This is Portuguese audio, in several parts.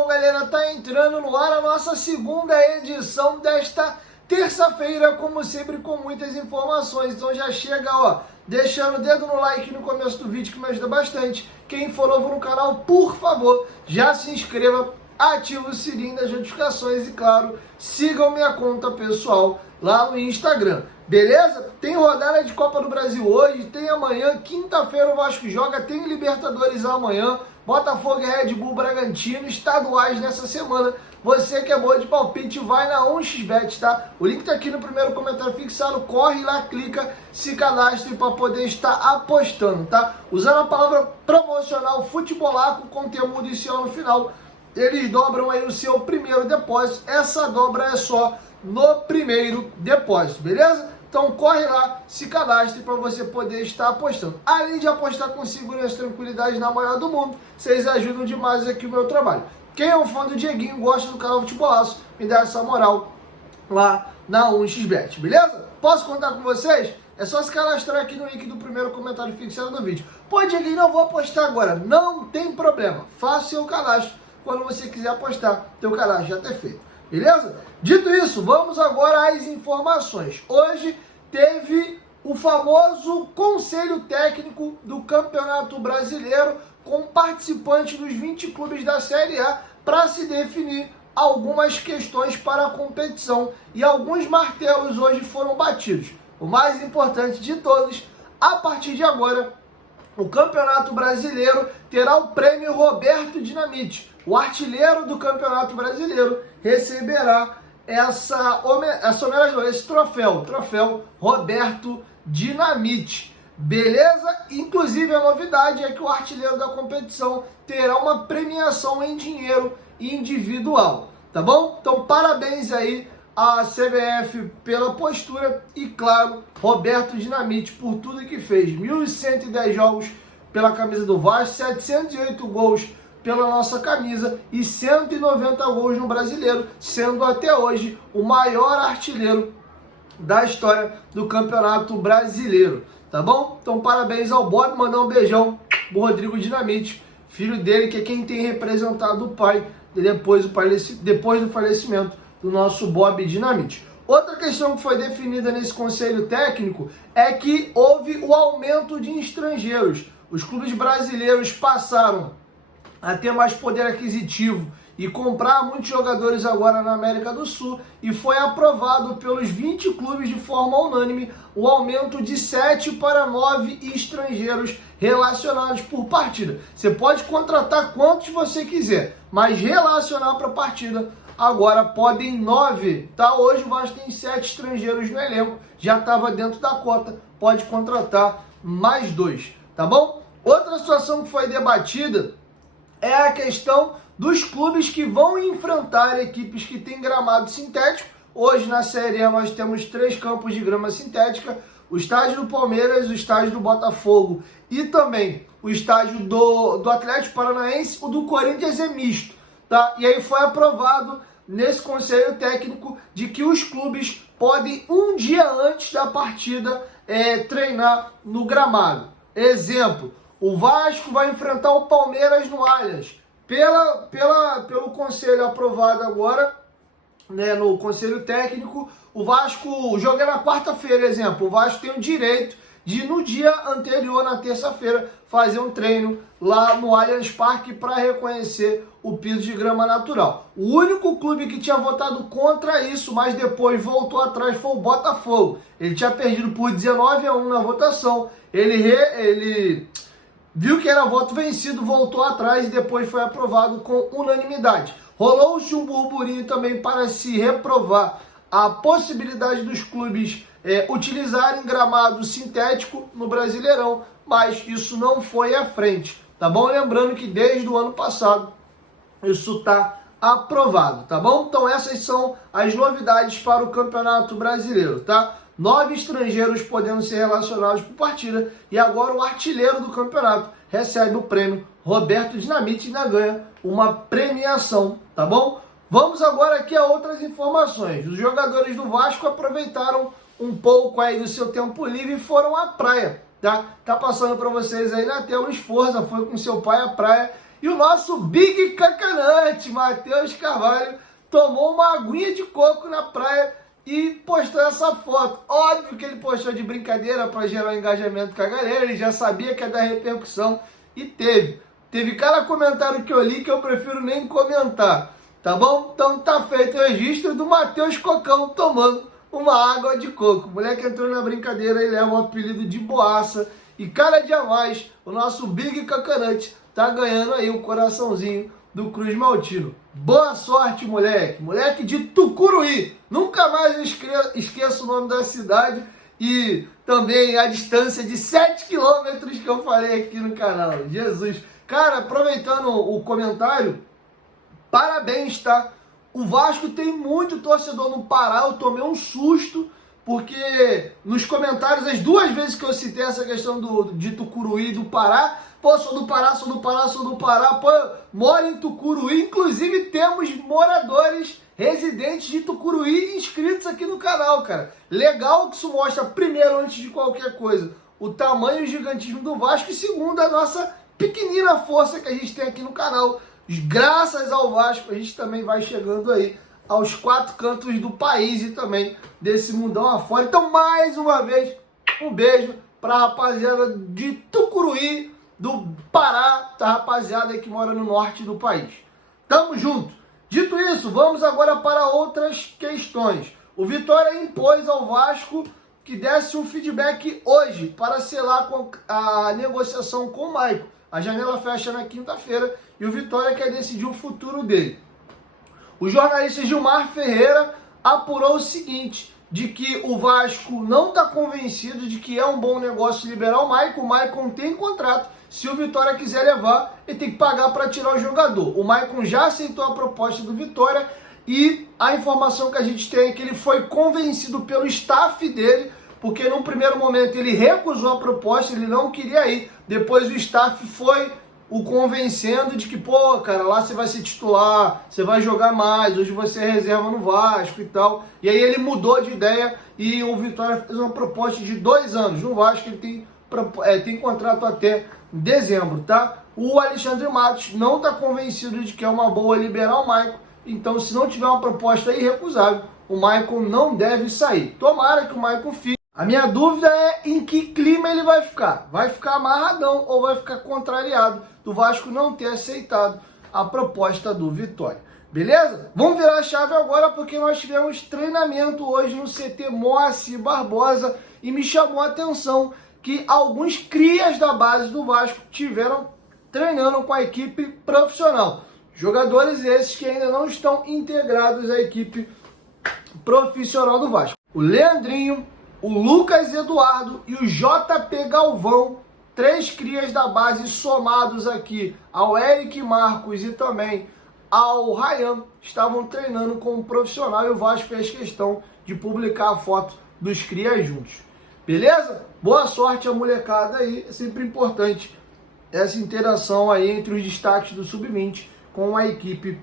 bom, galera? Tá entrando no ar a nossa segunda edição desta terça-feira, como sempre, com muitas informações. Então já chega, ó, deixando o dedo no like no começo do vídeo, que me ajuda bastante. Quem for novo no canal, por favor, já se inscreva, ativa o sininho das notificações e, claro, sigam minha conta pessoal lá no Instagram. Beleza? Tem rodada de Copa do Brasil hoje, tem amanhã, quinta-feira o Vasco joga, tem Libertadores amanhã, Botafogo e Red Bull Bragantino, estaduais nessa semana. Você que é boa de palpite, vai na 1xBet, tá? O link tá aqui no primeiro comentário fixado, corre lá, clica, se cadastre para poder estar apostando, tá? Usando a palavra promocional Futebolaco com termo inicial no final, eles dobram aí o seu primeiro depósito. Essa dobra é só no primeiro depósito, beleza? Então corre lá, se cadastre para você poder estar apostando. Além de apostar com segurança e tranquilidade na maior do mundo, vocês ajudam demais aqui o meu trabalho. Quem é um fã do Dieguinho, gosta do canal Futebolaço, me dá essa moral lá na 1xBet, beleza? Posso contar com vocês? É só se cadastrar aqui no link do primeiro comentário fixado do vídeo. Pô, Dieguinho, não vou apostar agora. Não tem problema. Faça o seu cadastro quando você quiser apostar. Teu cadastro já está feito. Beleza? Dito isso, vamos agora às informações. Hoje teve o famoso Conselho Técnico do Campeonato Brasileiro com participantes dos 20 clubes da Série A para se definir algumas questões para a competição e alguns martelos hoje foram batidos. O mais importante de todos, a partir de agora, o Campeonato Brasileiro terá o prêmio Roberto Dinamite. O artilheiro do Campeonato Brasileiro receberá esse troféu Roberto Dinamite. Beleza? Inclusive a novidade é que o artilheiro da competição terá uma premiação em dinheiro individual, tá bom? Então parabéns aí à CBF pela postura e, claro, Roberto Dinamite por tudo que fez. 1.110 jogos pela camisa do Vasco, 708 gols pela nossa camisa e 190 gols no Brasileiro, sendo até hoje o maior artilheiro da história do Campeonato Brasileiro, tá bom? Então parabéns ao Bob, mandar um beijão pro Rodrigo Dinamite, filho dele, que é quem tem representado o pai depois do falecimento do nosso Bob Dinamite. Outra questão que foi definida nesse conselho técnico é que houve o aumento de estrangeiros. Os clubes brasileiros passaram a ter mais poder aquisitivo e comprar muitos jogadores agora na América do Sul, e foi aprovado pelos 20 clubes de forma unânime o aumento de 7 para 9 estrangeiros relacionados por partida. Você pode contratar quantos você quiser, mas relacionar para a partida agora podem 9, tá? Hoje o Vasco tem 7 estrangeiros no elenco, já estava dentro da cota, pode contratar mais 2, tá bom? Outra situação que foi debatida é a questão dos clubes que vão enfrentar equipes que têm gramado sintético. Hoje na Série A nós temos 3 campos de grama sintética, o estádio do Palmeiras, o estádio do Botafogo e também o estádio do Atlético Paranaense. O do Corinthians é misto, tá? E aí foi aprovado nesse conselho técnico de que os clubes podem, um dia antes da partida, treinar no gramado. Exemplo, o Vasco vai enfrentar o Palmeiras no Allianz. Pelo conselho aprovado agora, né, no conselho técnico, o Vasco joga na quarta-feira, exemplo. O Vasco tem o direito de, no dia anterior, na terça-feira, fazer um treino lá no Allianz Parque para reconhecer o piso de grama natural. O único clube que tinha votado contra isso, mas depois voltou atrás, foi o Botafogo. Ele tinha perdido por 19-1 na votação. Ele viu que era voto vencido, voltou atrás e depois foi aprovado com unanimidade. Rolou-se um burburinho também para se reprovar a possibilidade dos clubes utilizarem gramado sintético no Brasileirão, mas isso não foi à frente, tá bom? Lembrando que desde o ano passado isso está aprovado, tá bom? Então essas são as novidades para o Campeonato Brasileiro, tá? 9 estrangeiros podendo ser relacionados por partida, e agora o artilheiro do campeonato recebe o prêmio Roberto Dinamite e ainda ganha uma premiação, tá bom? Vamos agora aqui a outras informações. Os jogadores do Vasco aproveitaram um pouco aí do seu tempo livre e foram à praia, tá? Tá passando para vocês aí na tela o Esforza, foi com seu pai à praia. E o nosso Big Cacanante, Coconut, Matheus Carvalho, tomou uma aguinha de coco na praia e postou essa foto. Óbvio que ele postou de brincadeira para gerar um engajamento com a galera, ele já sabia que ia dar repercussão e teve. Teve cada comentário que eu li que eu prefiro nem comentar, tá bom? Então tá feito o registro do Matheus Cocão tomando uma água de coco. O moleque entrou na brincadeira e leva o apelido de Boaça. E cada dia mais o nosso Big Coconut tá ganhando aí um coraçãozinho do Cruz Maltino. Boa sorte, moleque. Moleque de Tucuruí. Nunca mais esqueço o nome da cidade e também a distância de 7 quilômetros que eu falei aqui no canal. Jesus. Cara, aproveitando o comentário, parabéns, tá? O Vasco tem muito torcedor no Pará. Eu tomei um susto, porque nos comentários, as duas vezes que eu citei essa questão de Tucuruí do Pará, pô, sou do Pará, pô, moro em Tucuruí. Inclusive temos moradores residentes de Tucuruí inscritos aqui no canal, cara. Legal que isso mostra, primeiro, antes de qualquer coisa, o tamanho e o gigantismo do Vasco, e segundo, a nossa pequenina força que a gente tem aqui no canal. Graças ao Vasco, a gente também vai chegando aí aos 4 cantos do país e também desse mundão afora. Então, mais uma vez, um beijo pra rapaziada de Tucuruí, do Pará, tá, rapaziada aí que mora no norte do país. Tamo junto. Dito isso, vamos agora para outras questões. O Vitória impôs ao Vasco que desse um feedback hoje para selar a negociação com o Maicon. A janela fecha na quinta-feira e o Vitória quer decidir o futuro dele. O jornalista Gilmar Ferreira apurou o seguinte, de que o Vasco não está convencido de que é um bom negócio liberar o Maicon. O Maicon tem contrato, se o Vitória quiser levar, ele tem que pagar para tirar o jogador. O Maicon já aceitou a proposta do Vitória e a informação que a gente tem é que ele foi convencido pelo staff dele, porque num primeiro momento ele recusou a proposta, ele não queria ir. Depois o staff foi o convencendo de que, pô, cara, lá você vai ser titular, você vai jogar mais, hoje você é reserva no Vasco e tal. E aí ele mudou de ideia e o Vitória fez uma proposta de 2 anos. No Vasco ele tem contrato até dezembro, tá? O Alexandre Matos não está convencido de que é uma boa liberar o Maicon. Então, se não tiver uma proposta irrecusável, o Maicon não deve sair. Tomara que o Maicon fique. A minha dúvida é em que clima ele vai ficar. Vai ficar amarradão ou vai ficar contrariado do Vasco não ter aceitado a proposta do Vitória. Beleza? Vamos virar a chave agora, porque nós tivemos treinamento hoje no CT Moacir Barbosa e me chamou a atenção que alguns crias da base do Vasco tiveram treinando com a equipe profissional. Jogadores esses que ainda não estão integrados à equipe profissional do Vasco. O Leandrinho, o Lucas Eduardo e o JP Galvão, 3 crias da base somados aqui ao Eric Marcos e também ao Ryan, estavam treinando como profissional e o Vasco fez questão de publicar a foto dos crias juntos. Beleza? Boa sorte a molecada aí, é sempre importante essa interação aí entre os destaques do Sub-20 com a equipe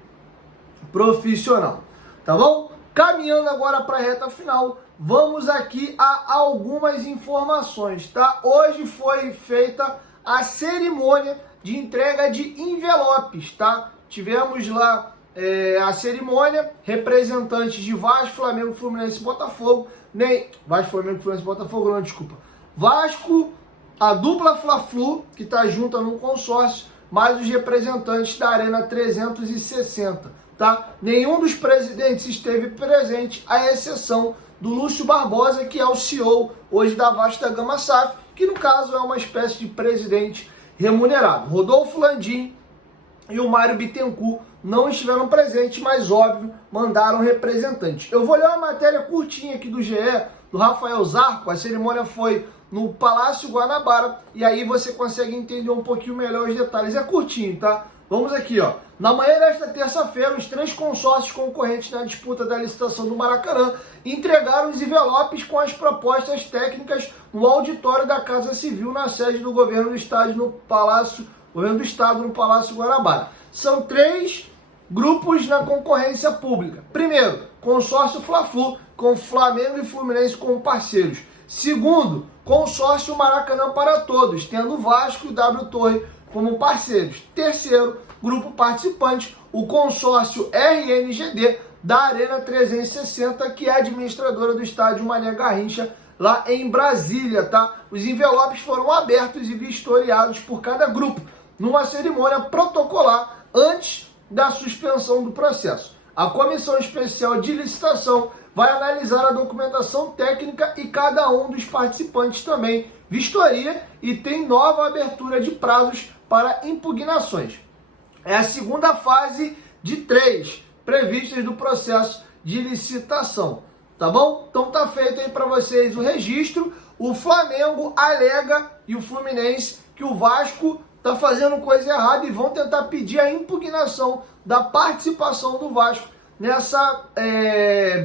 profissional, tá bom? Caminhando agora para a reta final, vamos aqui a algumas informações, tá? Hoje foi feita a cerimônia de entrega de envelopes, tá? Tivemos lá a cerimônia, representantes de Vasco, Flamengo, Fluminense e Botafogo, Vasco, Flamengo, Fluminense e Botafogo, não, desculpa. Vasco, a dupla Fla-Flu, que está junta num consórcio, mais os representantes da Arena 360, tá? Nenhum dos presidentes esteve presente, à exceção do Lúcio Barbosa, que é o CEO hoje da Vasta Gama SAF, que no caso é uma espécie de presidente remunerado. Rodolfo Landim e o Mário Bittencourt não estiveram presentes, mas óbvio, mandaram representantes. Eu vou ler uma matéria curtinha aqui do GE, do Rafael Zarco. A cerimônia foi no Palácio Guanabara, e aí você consegue entender um pouquinho melhor os detalhes. É curtinho, tá? Vamos aqui, ó. Na manhã desta terça-feira, os 3 consórcios concorrentes na disputa da licitação do Maracanã entregaram os envelopes com as propostas técnicas no auditório da Casa Civil, na sede do Governo do Estado no Palácio Guanabara. São 3 grupos na concorrência pública. Primeiro, consórcio Fla-Flu, com Flamengo e Fluminense como parceiros. Segundo, consórcio Maracanã para Todos, tendo Vasco e W Torre como parceiros. Terceiro, grupo participante, o consórcio RNGD da Arena 360, que é administradora do estádio Mané Garrincha, lá em Brasília, tá? Os envelopes foram abertos e vistoriados por cada grupo, numa cerimônia protocolar antes da suspensão do processo. A Comissão Especial de Licitação vai analisar a documentação técnica e cada um dos participantes também vistoria e tem nova abertura de prazos para impugnações. É a segunda fase de 3 previstas do processo de licitação, tá bom? Então tá feito aí para vocês o registro. O Flamengo alega e o Fluminense que o Vasco tá fazendo coisa errada e vão tentar pedir a impugnação da participação do Vasco nessa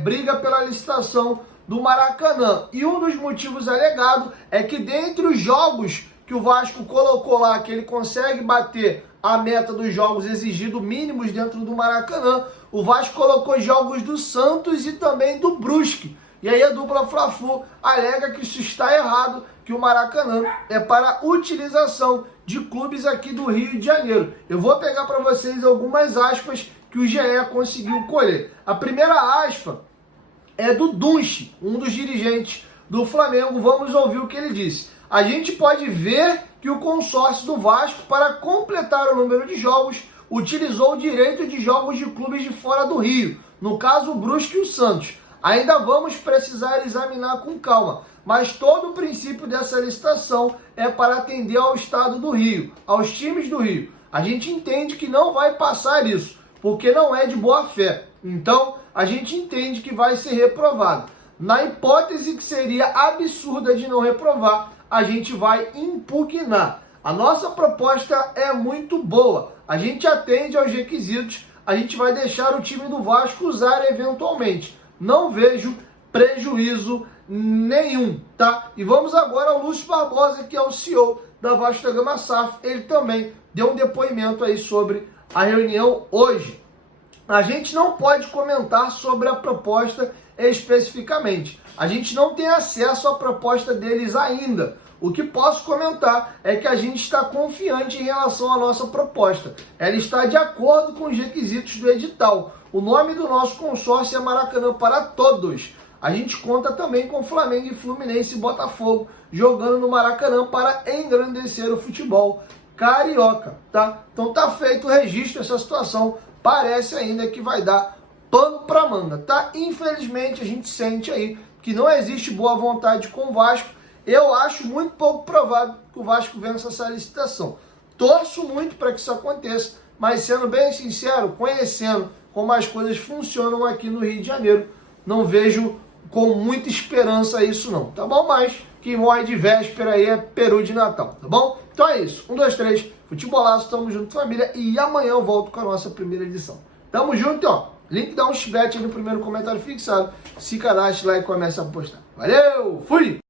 briga pela licitação do Maracanã. E um dos motivos alegados é que dentre os jogos que o Vasco colocou lá, que ele consegue bater a meta dos jogos exigidos mínimos dentro do Maracanã, o Vasco colocou jogos do Santos e também do Brusque. E aí a dupla Fla-Flu alega que isso está errado, que o Maracanã é para utilização de clubes aqui do Rio de Janeiro. Eu vou pegar para vocês algumas aspas que o GE conseguiu colher. A primeira aspa é do Dunche, um dos dirigentes do Flamengo. Vamos ouvir o que ele disse. A gente pode ver que o consórcio do Vasco, para completar o número de jogos, utilizou o direito de jogos de clubes de fora do Rio, no caso o Brusque e o Santos. Ainda vamos precisar examinar com calma, mas todo o princípio dessa licitação é para atender ao estado do Rio, aos times do Rio. A gente entende que não vai passar isso, porque não é de boa fé. Então, a gente entende que vai ser reprovado. Na hipótese que seria absurda de não reprovar, a gente vai impugnar. A nossa proposta é muito boa. A gente atende aos requisitos, a gente vai deixar o time do Vasco usar eventualmente. Não vejo prejuízo nenhum, tá? E vamos agora ao Lúcio Barbosa, que é o CEO da Vasco da Gama SAF. Ele também deu um depoimento aí sobre a reunião hoje. A gente não pode comentar sobre a proposta especificamente. A gente não tem acesso à proposta deles ainda. O que posso comentar é que a gente está confiante em relação à nossa proposta. Ela está de acordo com os requisitos do edital. O nome do nosso consórcio é Maracanã para Todos. A gente conta também com Flamengo e Fluminense e Botafogo jogando no Maracanã para engrandecer o futebol carioca, tá? Então tá feito o registro dessa situação. Parece ainda que vai dar pano para manga, tá? Infelizmente a gente sente aí que não existe boa vontade com o Vasco. Eu acho muito pouco provável que o Vasco vença essa licitação. Torço muito para que isso aconteça, mas sendo bem sincero, conhecendo como as coisas funcionam aqui no Rio de Janeiro, não vejo com muita esperança isso não, tá bom? Mas quem morre de véspera aí é peru de Natal, tá bom? Então é isso, 1, 2, 3, futebolaço, tamo junto família, e amanhã eu volto com a nossa primeira edição. Tamo junto, ó, link dá um chibete aí no primeiro comentário fixado, se cadastre lá e comece a postar. Valeu, fui!